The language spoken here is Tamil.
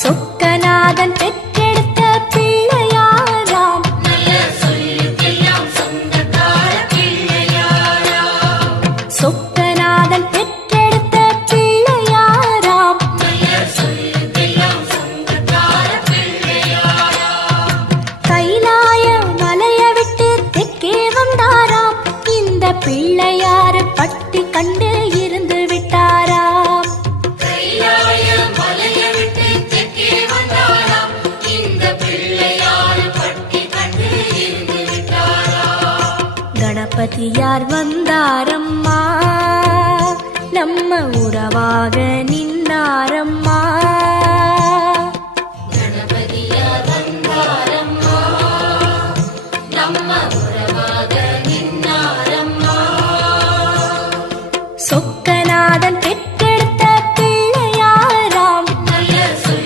சொக்கநாதன் பெற்றெடுத்த பிள்ளையாராம். சொக்கநாதன் பெற்றெடுத்த பிள்ளையாராம். கைலாய மலைய விட்டு தெற்கே வந்தாராம். இந்த பிள்ளையார் பட்டி கண்டு இருந்து விட்டாராம். கணபதியார் வந்தாரம்மா, நம்ம உறவாக நின்னாரம்மா.